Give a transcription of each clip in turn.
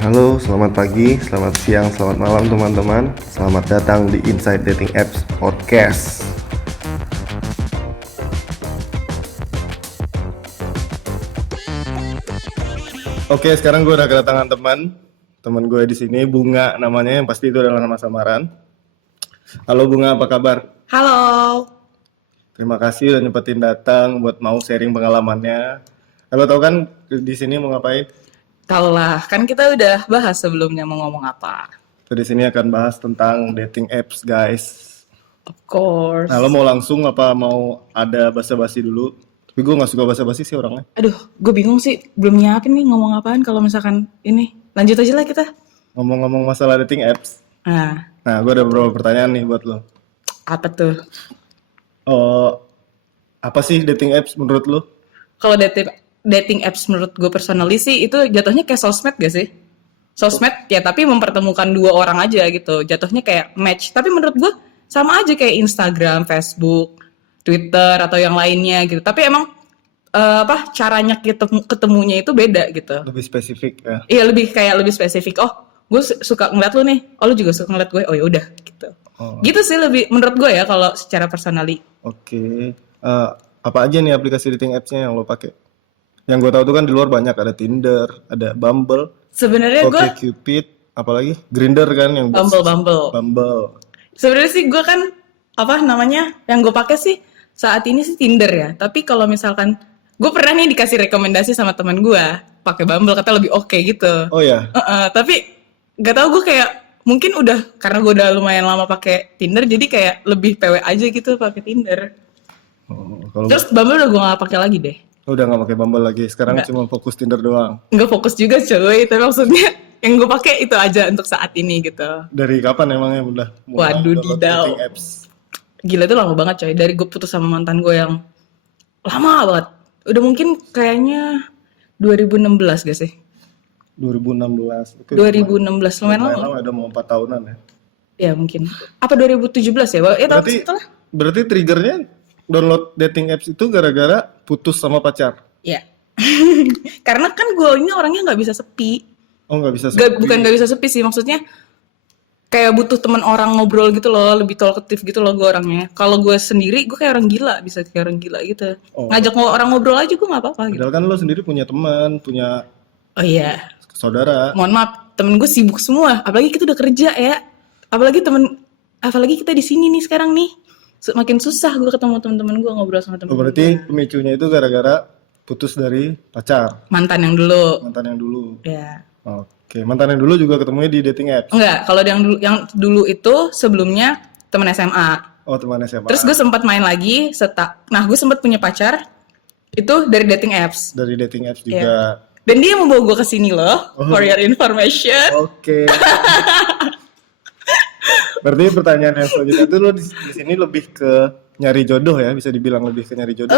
Halo, selamat pagi, selamat siang, selamat malam teman-teman. Selamat datang di Inside Dating Apps Podcast. Oke, sekarang gue udah kedatangan teman gue di sini, Bunga namanya, yang pasti itu adalah nama samaran. Halo Bunga, apa kabar? Halo. Terima kasih udah nyempetin datang buat mau sharing pengalamannya. Halo, tau kan di sini mau ngapain? Tahu lah, kan kita udah bahas sebelumnya mau ngomong apa. Kita di sini akan bahas tentang dating apps, guys. Of course. Nah, lo mau langsung apa mau ada basa-basi dulu? Tapi gue gak suka basa-basi sih orangnya. Aduh, gue bingung sih, belum nyiapin nih ngomong apaan kalau misalkan ini. Lanjut aja lah kita. Ngomong-ngomong masalah dating apps. Nah, gue ada beberapa pertanyaan nih buat lo. Apa tuh? Oh, apa sih dating apps menurut lo? Kalau dating apps menurut gue personally sih, itu jatuhnya kayak sosmed gak sih? Sosmed ya, tapi mempertemukan dua orang aja gitu. Jatuhnya kayak match. Tapi menurut gue sama aja kayak Instagram, Facebook, Twitter, atau yang lainnya gitu. Tapi emang caranya ketemunya itu beda gitu. Lebih spesifik ya. Iya, lebih spesifik. Oh, gue suka ngeliat lu nih. Oh, lu juga suka ngeliat gue. Oh ya udah gitu. Oh, Gitu sih lebih menurut gue ya kalau secara personally. oke. Apa aja nih aplikasi dating apps-nya yang lo pakai? Yang gue tahu tuh kan di luar banyak, ada Tinder, ada Bumble, Sebenarnya gue OkCupid, apalagi Grindr kan yang buat Bumble. Bumble. Sebenarnya sih gue kan yang gue pakai sih saat ini sih Tinder ya. Tapi kalau misalkan gue pernah nih dikasih rekomendasi sama teman gue pakai Bumble, kata lebih oke gitu. Oh ya. Tapi gak tau, gue kayak mungkin udah karena gue udah lumayan lama pakai Tinder, jadi kayak lebih PW aja gitu pakai Tinder. Kalau Terus Bumble udah gue gak pakai lagi deh. lo udah nggak pakai Bumble lagi, sekarang Nggak. cuma fokus Tinder doang. Nggak fokus juga cuy, tapi maksudnya yang gue pakai itu aja untuk saat ini gitu. Dari kapan emangnya udah mulai Waduh, download didau. dating apps? Gila, itu lama banget coy. Dari gue putus sama mantan gue yang lama banget. Udah mungkin kayaknya 2016 gak sih? 2016. Oke, 2016, lumayan lama. lama, udah mau 4 tahunan ya. Ya mungkin. Apa 2017 ya? Ya tahun segitu lah. Berarti triggernya download dating apps itu gara-gara putus sama pacar. Ya. Karena kan gue ini orangnya nggak bisa sepi. Oh, nggak bisa Bukan nggak bisa sepi sih, maksudnya kayak butuh teman orang ngobrol gitu loh, lebih talkative gitu loh gue orangnya. Kalau gue sendiri, gue kayak orang gila, bisa kayak orang gila gitu. Oh. Ngajak orang ngobrol aja gue nggak apa-apa gitu. Padahal kan lo sendiri punya teman, punya Oh iya, saudara. mohon maaf, temen gue sibuk semua. Apalagi kita udah kerja ya. Apalagi kita di sini nih sekarang nih. Makin susah gue ketemu teman-teman gue, ngobrol sama Oh, temen berarti pemicunya itu gara-gara putus dari pacar, mantan yang dulu. mantan yang dulu. Ya. Oke, mantan yang dulu juga ketemunya di dating apps. Enggak, kalau yang dulu itu sebelumnya temen SMA. Oh, teman SMA. Terus gue sempat main lagi, nah gue sempat punya pacar itu dari dating apps. Dari dating apps Iya. juga. Dan dia membawa gue ke sini loh, for your information. Oke. Berarti pertanyaan yang selanjutnya itu lo di sini lebih ke nyari jodoh ya, bisa dibilang lebih ke nyari jodoh.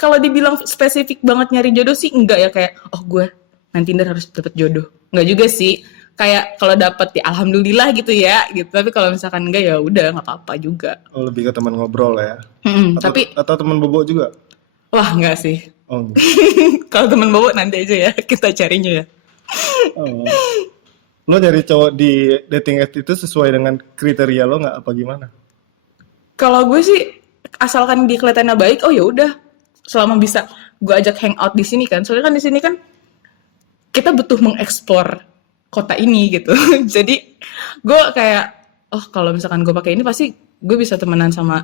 Kalau dibilang spesifik banget nyari jodoh sih enggak ya, kayak oh gue nanti Tinder harus dapet jodoh. Enggak juga sih. Kayak kalau dapet ya alhamdulillah gitu ya, gitu. Tapi kalau misalkan enggak ya udah nggak apa-apa juga. Oh, lebih ke teman ngobrol ya. Tapi Atau teman bobo juga. wah enggak sih. Oh, enggak. Kalau teman bawa nanti aja ya kita carinya ya. Oh. Lo nyari cowok di dating apps itu sesuai dengan kriteria lo nggak apa gimana? Kalau gue sih asalkan dia kelihatannya baik, oh ya udah. Selama bisa gue ajak hangout di sini kan. Soalnya kan di sini kan kita butuh mengeksplor kota ini gitu. Jadi gue kayak oh kalau misalkan gue pakai ini pasti gue bisa temenan sama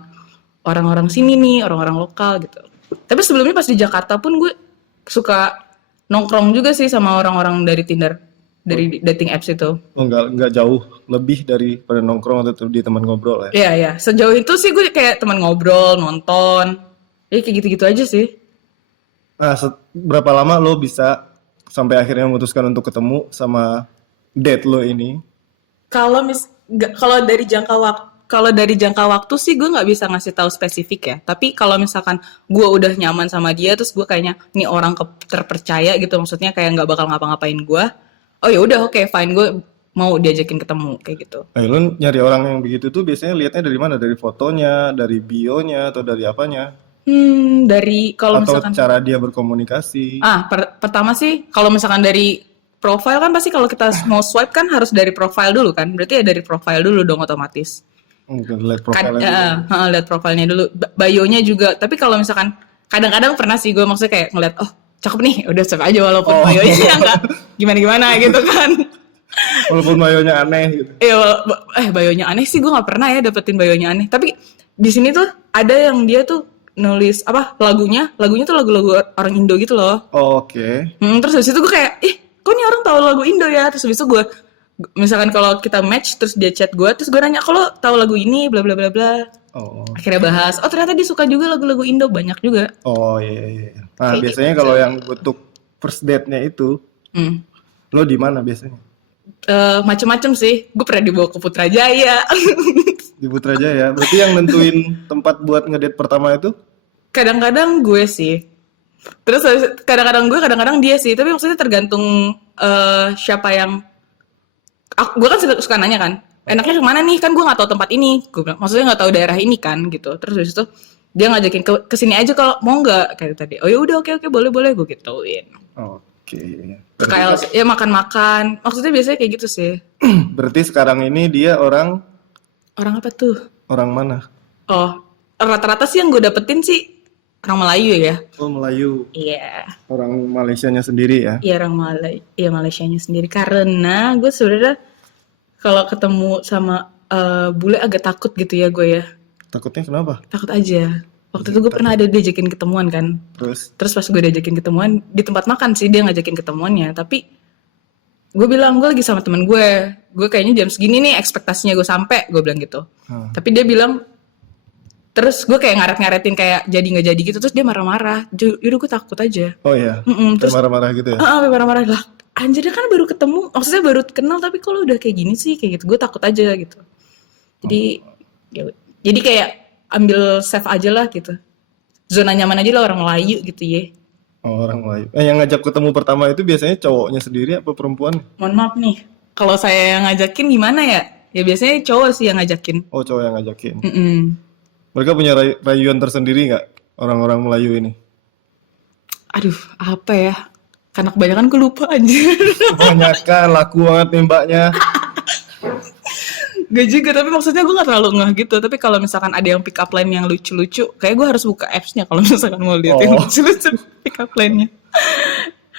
orang-orang sini nih, orang-orang lokal gitu. Tapi sebelumnya pas di Jakarta pun gue suka nongkrong juga sih sama orang-orang dari Tinder, dari dating apps itu. Oh, nggak jauh lebih daripada nongkrong atau di teman ngobrol ya. Iya, iya. Sejauh itu sih gue kayak teman ngobrol, nonton. Ya kayak gitu-gitu aja sih. Nah, berapa lama lo bisa sampai akhirnya memutuskan untuk ketemu sama date lo ini? Kalau dari jangka waktu sih gue nggak bisa ngasih tahu spesifik ya. Tapi kalau misalkan gue udah nyaman sama dia, terus gue kayaknya ini orang terpercaya gitu, maksudnya kayak nggak bakal ngapa-ngapain gue. Oh ya udah, oke, fine, gue mau diajakin ketemu kayak gitu. Nah, lo nyari orang yang begitu tuh biasanya lihatnya dari mana? Dari fotonya, dari bionya, atau dari apanya? Dari kalau Atau misalkan cara dia berkomunikasi? pertama sih kalau misalkan dari profile kan pasti kalau kita mau swipe kan harus dari profile dulu kan. Berarti ya dari profile dulu dong otomatis. Mungkin lihat profilnya dulu. Lihat profilnya dulu, bio-nya juga. Tapi kalau misalkan kadang-kadang pernah sih gue maksudnya kayak ngeliat, oh cakep nih, udah swipe aja walaupun bio-nya nggak gimana-gimana gitu kan. Walaupun mayonya aneh gitu. Bio-nya aneh sih gue nggak pernah ya dapetin bio-nya aneh. Tapi di sini tuh ada yang dia tuh nulis lagunya tuh lagu-lagu orang Indo gitu loh. Oke. Terus habis itu gue kayak, kok nih orang tahu lagu Indo ya? Terus habis itu gue, misalkan kalau kita match, terus dia chat gue, terus gue nanya, kalau tahu lagu ini, bla bla bla bla. Akhirnya bahas, ternyata dia suka juga lagu-lagu Indo, banyak juga. Oh iya. Nah Kayak biasanya gitu. kalau yang untuk first date-nya itu, lo di mana biasanya? Macem-macem sih, gue pernah dibawa ke Putrajaya. Di Putrajaya. Berarti yang nentuin tempat buat ngedate pertama itu? Kadang-kadang gue sih. Terus kadang-kadang gue, kadang-kadang dia sih. Tapi maksudnya tergantung siapa yang... gue kan suka nanya kan, enaknya kemana nih, kan gue nggak tahu tempat ini, gue bilang maksudnya nggak tahu daerah ini kan gitu. Terus habis itu dia ngajakin ke sini aja kalau mau nggak, kayak tadi. Oh ya udah, oke boleh gue gituin. Oke. Ke KLC ya, makan-makan, maksudnya biasanya kayak gitu sih. Berarti sekarang ini dia orang Apa tuh? orang mana? Oh, rata-rata sih yang gue dapetin sih orang Melayu ya. Oh Melayu. Iya. Orang Malaysianya sendiri ya? Iya, orang Malaysianya sendiri. Karena gue sebenarnya kalau ketemu sama bule agak takut gitu ya gue ya. Takutnya kenapa? Takut aja. Waktu itu gue pernah ada diajakin ketemuan kan. Terus pas gue diajakin ketemuan, di tempat makan sih dia ngajakin ketemuannya. Tapi gue bilang, gue lagi sama temen gue. Gue kayaknya jam segini nih ekspektasinya gue sampai, gue bilang gitu. Tapi dia bilang, terus gue kayak ngaret-ngaretin kayak jadi nggak jadi gitu. Terus dia marah-marah. Yaudah gue takut aja. Oh iya? Terus marah-marah gitu ya? marah-marah lah. Anjir, dia kan baru ketemu. Maksudnya baru kenal, tapi kalau udah kayak gini sih, kayak gitu. Gue takut aja gitu. Jadi, jadi kayak ambil safe aja lah gitu. Zona nyaman aja lah, orang Melayu gitu ya. Oh, orang Melayu. Yang ngajak ketemu pertama itu biasanya cowoknya sendiri apa perempuan? Mohon maaf nih, kalau saya yang ngajakin gimana ya? Ya biasanya cowok sih yang ngajakin. Oh, cowok yang ngajakin. Mereka punya rayuan tersendiri nggak, orang-orang Melayu ini? Aduh, apa ya? Karena kebanyakan gue lupa anjir. Kebanyakan laku banget nih mbaknya. Gak juga, tapi maksudnya gue gak terlalu ngeh gitu. Tapi kalau misalkan ada yang pick up line yang lucu-lucu, kayak gue harus buka apps-nya kalau misalkan mau lihat yang lucu-lucu pick up line-nya.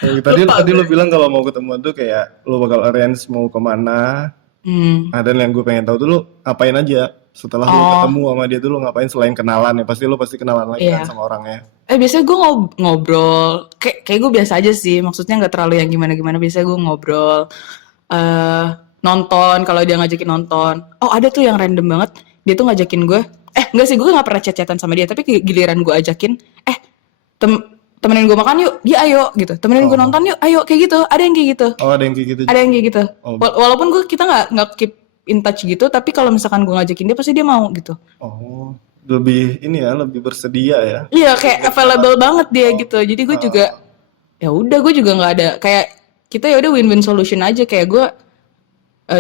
Tadi lo bilang kalau mau ketemuan tuh kayak lo bakal arrange mau kemana. Nah, dan yang gue pengen tahu tuh lo apain aja setelah lo ketemu sama dia tuh, lo ngapain selain kenalan ya? Pasti lo kenalan lagi kan sama orangnya. Biasanya gue ngobrol, kayak gue biasa aja sih. Maksudnya gak terlalu yang gimana-gimana. Biasanya gue ngobrol, nonton kalau dia ngajakin nonton. Oh, ada tuh yang random banget, dia tuh ngajakin gue, enggak sih, gue gak pernah chat-chatan sama dia, tapi giliran gue ajakin, temenin gue makan yuk, dia ayo gitu, temenin gue nonton yuk, ayo, kayak gitu. Ada yang kayak gitu. Ada yang kayak gitu. Ada yang kayak gitu. Walaupun kita nggak keep in touch gitu, tapi kalau misalkan gue ngajakin dia pasti dia mau gitu. Oh, lebih ini ya, lebih bersedia ya. Iya, kayak available banget dia gitu. Jadi gue juga, ya udah, gue juga nggak ada kayak kita ya udah win-win solution aja. Kayak gue,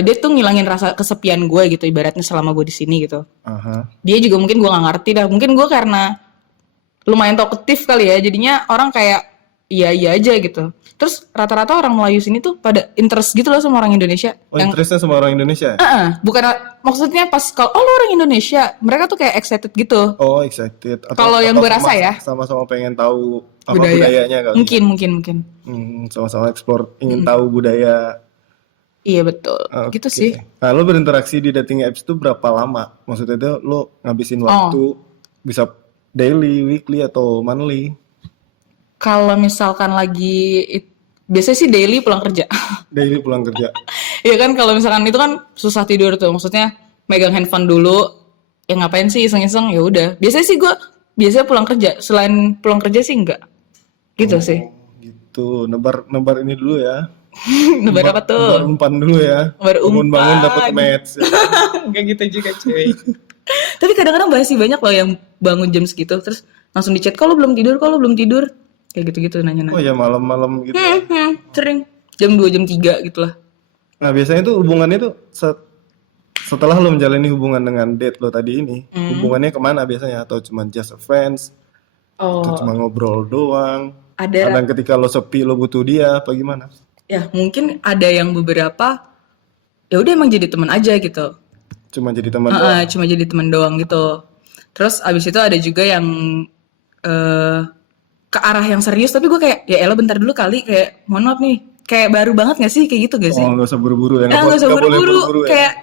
dia tuh ngilangin rasa kesepian gue gitu, ibaratnya selama gue di sini gitu. Dia juga mungkin gue nggak ngerti dah. Mungkin gue karena lumayan talkative kali ya, jadinya orang kayak iya aja gitu. Terus rata-rata orang Melayu sini tuh pada interest gitu loh sama orang Indonesia. Interestnya sama orang Indonesia? Bukan, maksudnya pas kalau lo orang Indonesia, mereka tuh kayak excited gitu. Oh, excited. Kalau yang gue rasa ya, sama-sama pengen tahu budayanya kali. Mungkin. Sama-sama explore, ingin tahu budaya. Iya betul, gitu sih. Nah, lo berinteraksi di dating apps itu berapa lama? Maksudnya itu lo ngabisin waktu bisa daily, weekly, atau monthly? Kalau misalkan lagi, biasanya sih daily pulang kerja. Daily pulang kerja? Iya kan, kalau misalkan itu kan susah tidur tuh, maksudnya megang handphone dulu, ya ngapain sih iseng-iseng, ya udah. Biasanya sih gue pulang kerja, selain pulang kerja sih enggak, gitu sih. Gitu, nebar ini dulu ya. Nebar apa tuh? Nebar umpan dulu ya. Bangun-bangun dapat match. Ya. Gak gitu juga cuy. Tapi kadang-kadang masih banyak loh yang bangun jam segitu terus langsung di chat, kalau belum tidur, kayak gitu-gitu nanya-nanya. Oh ya, malam-malam gitu. Sering jam 2 jam 3 gitulah. Nah, biasanya tuh hubungannya tuh setelah lo menjalani hubungan dengan date lo tadi ini, hubungannya kemana biasanya? Atau cuma just a friends? Atau cuma ngobrol doang? Dan ketika lo sepi lo butuh dia apa gimana? ya mungkin ada yang beberapa ya udah emang jadi teman aja gitu. Cuma jadi teman doang. Cuma jadi teman doang gitu. Terus abis itu ada juga yang ke arah yang serius, tapi gue kayak ya elah bentar dulu kali, kayak mohon maaf nih, kayak baru banget gak sih kayak gitu gak sih? Oh, nggak usah buru-buru ya. Nggak usah Nggak boleh buru-buru, buru-buru ya. kayak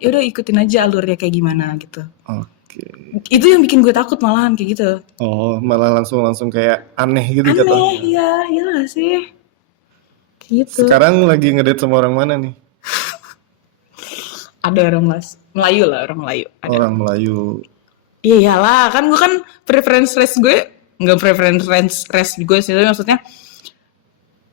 yaudah ikutin aja alurnya kayak gimana gitu. Oke. Itu yang bikin gue takut malahan kayak gitu. Oh, malah langsung kayak aneh gitu Aneh, jatuhnya. iya gak sih? Kayak gitu. Sekarang lagi ngedate sama orang mana nih? Ada orang Melayu lah, orang Melayu. Ada. Orang Melayu. Iya iyalah, kan gue kan preference race gue nggak preference race gue sih, tapi maksudnya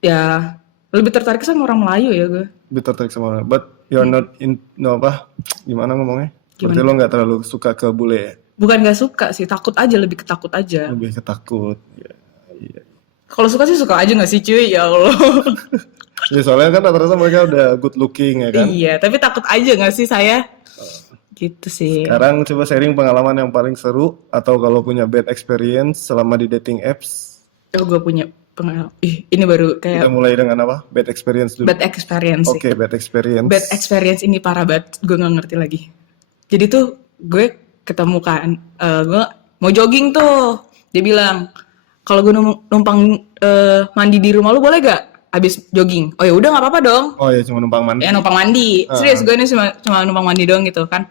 ya lebih tertarik sama orang Melayu ya gue. Lebih tertarik sama orang. But you're not in, no apa? Gimana ngomongnya? Berarti Gimana? lo nggak terlalu suka ke bule ya? Bukan gak suka sih, takut aja, lebih ketakut aja. Lebih ketakut. Ya, iya. Kalau suka sih suka aja gak sih cuy, ya Allah. Ya soalnya kan rata-rata mereka udah good looking ya kan? Iya, tapi takut aja gak sih saya? Gitu sih. Sekarang coba sharing pengalaman yang paling seru atau kalau punya bad experience selama di dating apps. Oh, gue punya pengalaman. Ini baru kayak Kita mulai dengan apa? Bad experience dulu. bad experience sih. Oke, bad experience. Bad experience ini parah banget, gue gak ngerti lagi. Jadi tuh gue ketemu kan, gue mau jogging tuh. Dia bilang, kalau gue numpang mandi di rumah lu boleh gak? Abis jogging. Oh ya udah nggak apa-apa dong. Oh ya, cuma numpang mandi. Ya numpang mandi. Serius gue ini cuma numpang mandi doang gitu kan.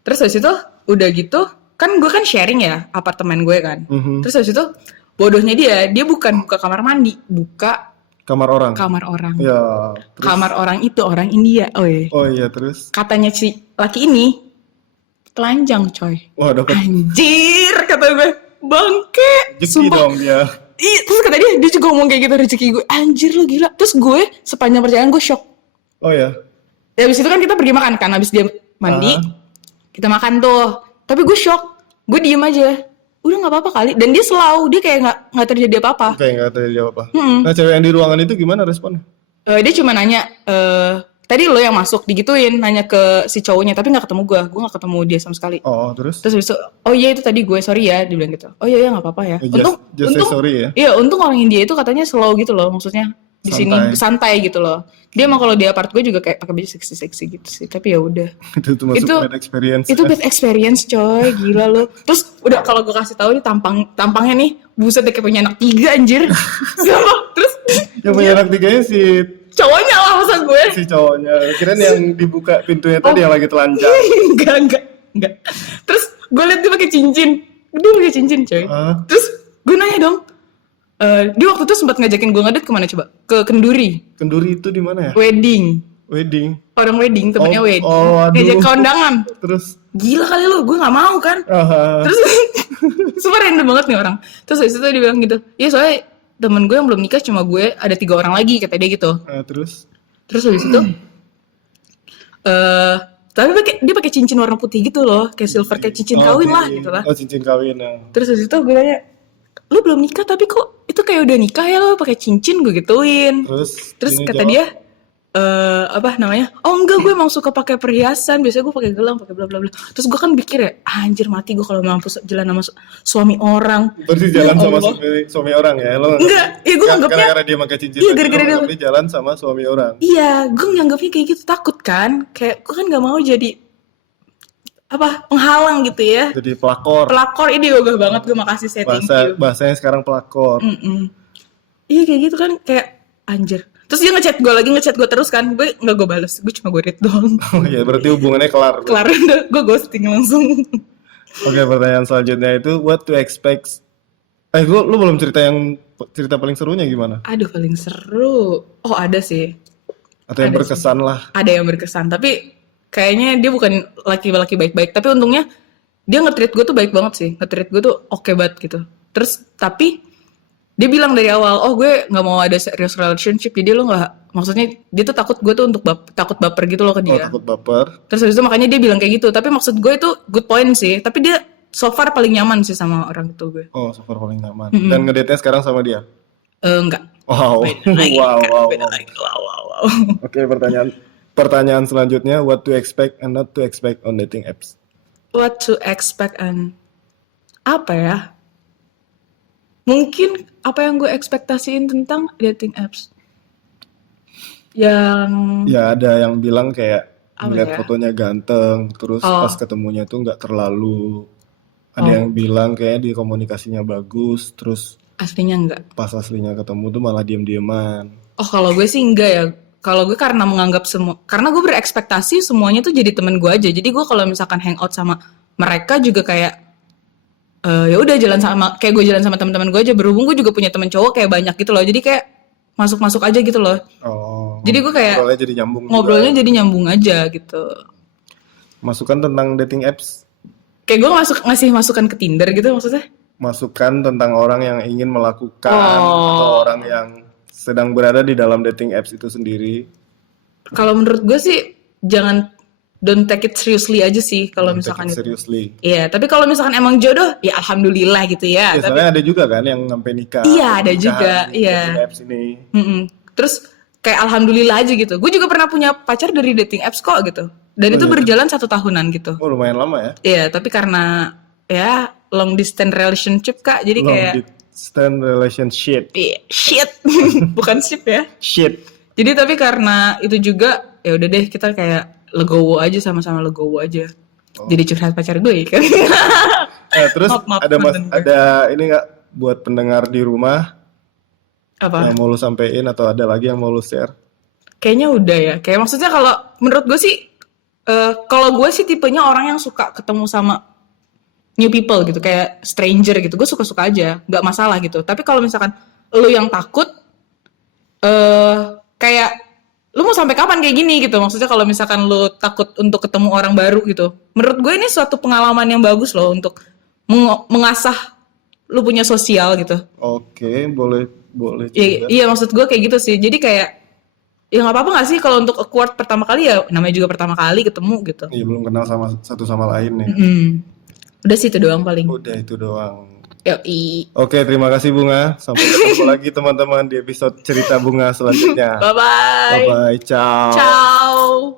Terus habis itu udah gitu kan gue kan sharing ya apartemen gue kan. Terus habis itu bodohnya dia bukan buka kamar mandi, buka Kamar orang. kamar orang. Ya. Terus, Kamar orang itu orang India. oh iya, terus. Katanya si laki ini telanjang coy. Wah, dapat Anjir kata gue. Bangke. rezeki Sumpah. dong dia. Terus kata dia juga ngomong kayak gitu, rezeki gue. Anjir lu gila. Terus gue sepanjang perjalanan gue shock. Oh ya. Ya abis itu kan kita pergi makan kan. Abis dia mandi, kita makan tuh. Tapi gue shock. Gue diem aja. Udah gak apa-apa kali. Dan dia slow. Dia kayak gak terjadi apa-apa. Kayak nggak terjadi apa. Nah, cewek yang di ruangan itu gimana responnya? Dia cuma nanya, tadi lo yang masuk digituin, nanya ke si cowoknya, tapi gak ketemu gue gak ketemu dia sama sekali. Oh, terus? Terus habis itu, oh iya itu tadi gue, sorry ya, dia bilang gitu. Oh iya gak apa-apa ya. Just say sorry ya. Iya, untung orang India itu katanya slow gitu loh, maksudnya di sini santai gitu loh. Dia emang kalau di apart gue juga kayak pakai baju seksi-seksi gitu sih, tapi ya udah. Itu masuk bad experience. Itu bad experience coy, gila lo. Terus udah kalau gue kasih tahu nih tampangnya nih, buset deh kayak punya anak 3 anjir. Terus yang punya anak 3-nya si cowoknya lah masa gue. Si cowoknya. Kirain yang dibuka pintunya tadi yang lagi telanjang. Enggak. Terus gue liat dia pakai cincin. Dia pakai cincin coy. Terus gue nanya dong. Dia waktu itu sempat ngajakin gue ngedate kemana coba? Ke Kenduri. Kenduri itu di mana ya? Wedding. Orang wedding, temennya wedding. Ngajak kondangan. Terus? Gila kali lu, gue gak mau kan. Terus super random banget nih orang. Terus habis itu dia bilang gitu. Iya soalnya temen gue yang belum nikah cuma gue, ada 3 orang lagi kata dia gitu. Terus habis itu tapi dia pakai cincin warna putih gitu loh, kayak silver, kayak cincin kawin lah gitu lah. Oh, cincin kawin. Terus habis itu gue tanya, lu belum nikah tapi kok itu kayak udah nikah ya lo pakai cincin, gue gituin. Terus kata dia apa namanya? Oh enggak, gue emang suka pakai perhiasan, biasanya gue pakai gelang, pakai bla bla bla. Terus gue kan pikir ya, anjir mati gue kalau mampu jalan sama suami orang. Berarti jalan sama suami orang ya? Lo enggak, ya gue nganggapnya gara-gara dia pakai cincin. Iya, gara-gara dia jalan sama suami orang. Iya, gue nganggapnya kayak gitu, takut kan? Kayak gue kan nggak mau jadi apa penghalang gitu ya. Jadi pelakor ini gagah banget, gue makasih setting bahasanya sekarang pelakor. Iya kayak gitu kan, kayak anjir. Terus dia ngechat gue terus kan, gue nggak gue balas, gue cuma gue read doang. Oh iya, berarti hubungannya kelar udah, gue ghosting langsung. Oke, pertanyaan selanjutnya itu what to expect. Lu belum cerita paling serunya gimana? Aduh, paling seru. Oh ada sih. Atau yang berkesan lah. Ada yang berkesan, tapi kayaknya dia bukan laki-laki baik-baik, tapi untungnya dia nge-treat gue tuh baik banget sih, nge-treat gue tuh oke banget gitu. Terus tapi dia bilang dari awal, oh gue nggak mau ada serious relationship, jadi lo nggak, maksudnya dia tuh takut gue tuh untuk takut baper gitu loh ke dia. Takut baper. Terus habis itu makanya dia bilang kayak gitu, tapi maksud gue itu good point sih, tapi dia so far paling nyaman sih sama orang itu gue. Oh, so far paling nyaman. Dan ngedate-nya sekarang sama dia? Enggak. Wow. Wow. Oke, pertanyaan selanjutnya, what to expect and not to expect on dating apps? What to expect and apa ya? Mungkin apa yang gue ekspektasiin tentang dating apps. Yang Ya ada yang bilang kayak apa ngeliat ya? fotonya ganteng, terus pas Oh, ketemunya tuh nggak terlalu. Ada oh, yang bilang kayak di komunikasinya bagus, terus aslinya enggak. pas aslinya ketemu tuh malah diem-dieman. Oh, kalau gue sih enggak ya. Kalau gue karena menganggap semua, karena gue berekspektasi semuanya tuh jadi temen gue aja. Jadi gue kalau misalkan hangout sama mereka juga kayak ya udah jalan sama, kayak gue jalan sama teman-teman gue aja. Berhubung gue juga punya temen cowok kayak banyak gitu loh. Jadi kayak masuk-masuk aja gitu loh. Oh, Jadi gue kayak ngobrolnya jadi nyambung juga. ngobrolnya jadi nyambung aja gitu. Masukan tentang dating apps, Kayak gue ngasih masukan ke Tinder gitu maksudnya. masukan tentang orang yang ingin melakukan atau Oh, orang yang sedang berada di dalam dating apps itu sendiri. kalau menurut gue sih jangan, don't take it seriously aja sih kalau Don't take it misalkan itu. seriously. Iya, tapi kalau misalkan emang jodoh, ya alhamdulillah gitu ya. Ya, Tapi soalnya ada juga kan yang sampai nikah, iya ada ada pernikahan juga, di dating iya. apps ini. Mm-mm. Terus kayak alhamdulillah aja gitu. Gue juga pernah punya pacar dari dating apps kok gitu. Dan Oh itu iya, berjalan 1 tahunan gitu. oh lumayan lama ya. Iya, tapi karena ya long distance relationship kak, jadi Long kayak distance relationship. shit, bukan ship ya. Shit. Jadi tapi karena itu juga ya udah deh kita kayak legowo aja, sama-sama legowo aja. Jadi curhat pacar gue kan. Terus Maaf, ada mantan gue. ada ini nggak buat pendengar di rumah Apa? yang mau lu sampein atau ada lagi yang mau lu share? Kayaknya udah ya. Kayak maksudnya kalau menurut gue sih, kalau gue sih tipenya orang yang suka ketemu sama new people gitu, kayak stranger gitu. Gue suka-suka aja, nggak masalah gitu. Tapi kalau misalkan lu yang takut, kayak lu mau sampai kapan kayak gini gitu. Maksudnya kalau misalkan lu takut untuk ketemu orang baru gitu. Menurut gue ini suatu pengalaman yang bagus loh untuk mengasah lu punya sosial gitu. Oke, boleh boleh Iya, juga. iya maksud gue kayak gitu sih. Jadi kayak ya nggak apa-apa nggak sih kalau untuk awkward pertama kali, ya namanya juga pertama kali ketemu gitu. Iya, belum kenal sama satu sama lain nih. Udah sih itu doang paling. Udah itu doang. Yoi. Oke, terima kasih Bunga. Sampai ketemu lagi teman-teman di episode cerita Bunga selanjutnya. Bye bye. Bye bye, ciao. Ciao.